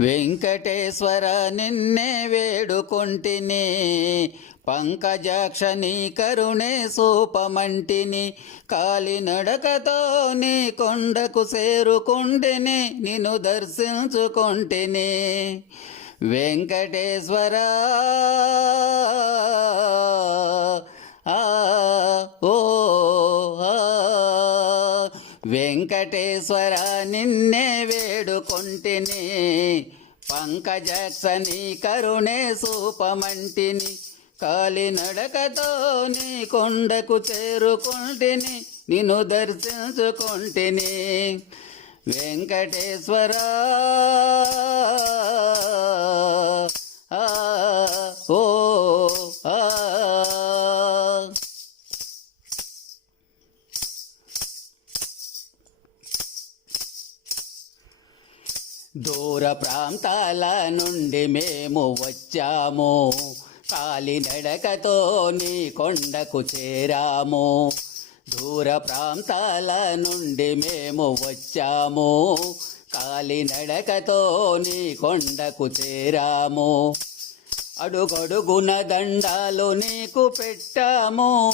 వెంకటేశ్వర నిన్నే వేడుకొంటిని పంకజాక్ష నీ కరుణే సూపమంటిని కాలినడకతో నీ కొండకు చేరుకుంటిని నిన్ను దర్శించుకొంటిని. వెంకటేశ్వర ఆ ఓ వెంకటేశ్వర నిన్నే వేడుకొంటిని పంకజక్షని కరుణే సూపమంటిని కాలినడకతో నీ కొండకు చేరుకుంటిని నిన్ను దర్శించుకొంటిని. వెంకటేశ్వర దూర ప్రాంతాల నుండి మేము వచ్చాము. కాలినడకతో నీ కొండకు చేరాము. దూర ప్రాంతాల నుండి మేము వచ్చాము. కాలినడకతో నీ కొండకు చేరాము. అడుగడుగున దండాలు నీకు పెట్టాము.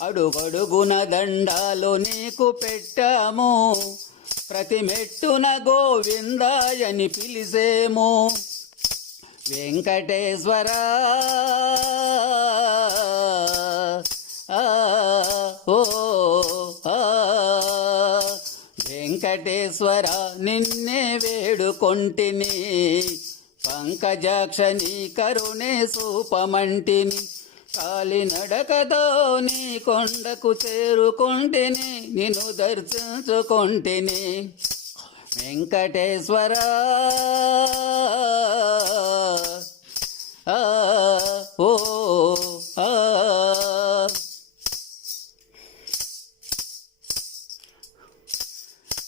అడుగడుగున దండాలు నీకు పెట్టాము. ప్రతి మెట్టున గోవిందాయని పిలిసేము. వెంకటేశ్వర. ఆ, ఓ వెంకటేశ్వర నిన్నే వేడుకొంటిని. పంకజాక్షని కరుణే సూపమంటిని. కాలినడకతో నీ కొండకు చేరుకొంటిని నిన్ను దర్శించుకుంటేని. వెంకటేశ్వర.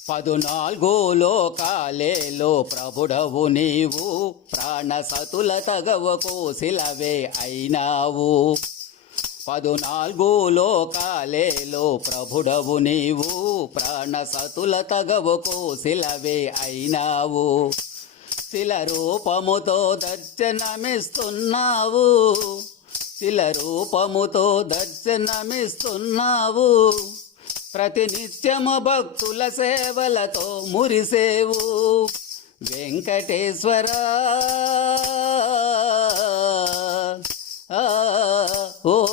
పదునాలుగు లోకాలేలో ప్రభుడవు నీవు. ప్రాణ సతుల తగవకు శిలవే అయినావు. పదునాలుగు లోకాలేలో ప్రభుడవు నీవు. ప్రాణ సతుల తగవకు శిలవే అయినావు. శిల రూపముతో దర్శనమిస్తున్నావు. శిల రూపముతో దర్శనమిస్తున్నావు. ప్రతి నిత్యము భక్తుల సేవలతో మురిసేవు. వెంకటేశ్వర. ఓ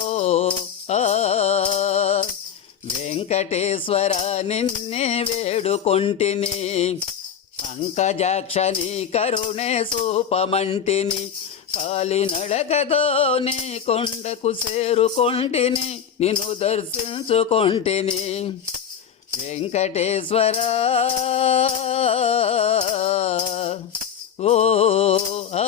వెంకటేశ్వర నిన్నే వేడుకొంటిని. పంకజాక్ష నీ కరుణే సూపమంటిని కాలినడకతో నీ కొండకు చేరుకొంటిని నిన్ను దర్శించుకొంటిని వెంకటేశ్వర ఓ ఆ.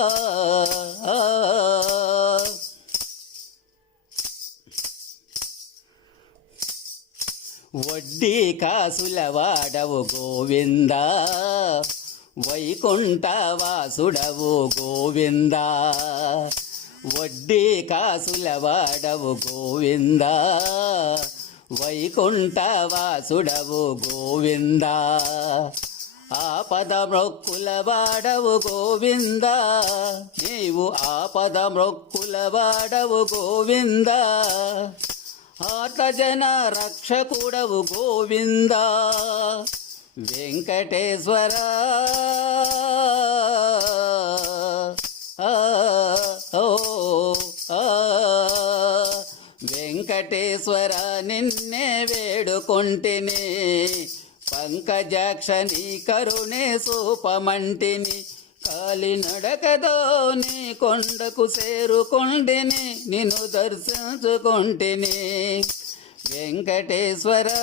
వడ్డీ కాసుల వాడవు గోవింద? వైకుంఠ వాసుడవు గోవింద? వడ్డీ కాసుల వాడవు గోవింద? వైకుంఠ వాసుడవు గోవింద? ఆపద మొక్కుల వాడవు గోవింద? నీవు ఆపద మొక్కుల వాడవు గోవింద? ఆతజన రక్షకుడవు గోవింద వెంకటేశ్వర. ఆ, ఓ, ఆ, వెంకటేశ్వర నిన్నే వేడుకొంటిని. పంకజాక్షని కరుణే సూపమంటిని. కాలినడకతో నీ కొండకు చేరుకొంటిని నిన్ను దర్శించుకొంటిని. వెంకటేశ్వరా